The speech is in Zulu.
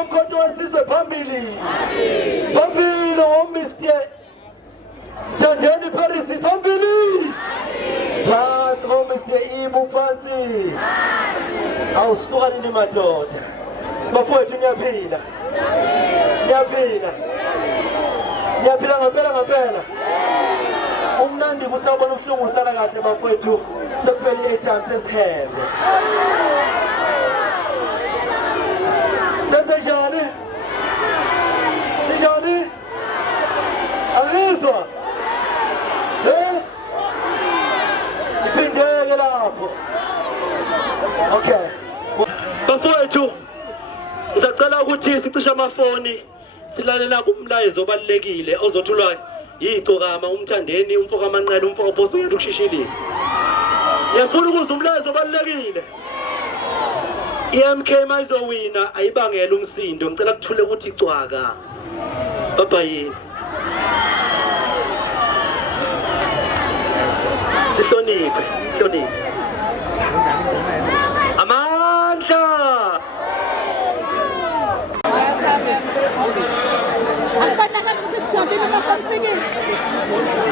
womkhonto wesizwe phambili. Phambili Mr. Thandeni Paris phambili. Phansi Mr. Ibu phansi. Awusuka nini madoda? Bafowethu niyaphila. Niyaphila. Niyaphila ngempela. Umnandi kusabona ubuhlungu usala kahle bafowethu. Sekuphele i-time sesihambe. Senzenjani? Sinjani? Alizwa? Iphindeke lapho. Okay. Bafowethu, ngisacela ukuthi sicishe amafoni silalela kumlayezo obalekile ozothulwa yiCokama uMthandeni umfoko amanqele umfoko boss uyena ukushishilisa. Ngiyafuna ukuzwa umlayezo obalekile. iMK mayizowina ayibangela umsindo ngicela kuthule ukuthi cwaka. Baba yini. Sihloniphe. Amandla. Aku pernah kan untuk shopping sama something.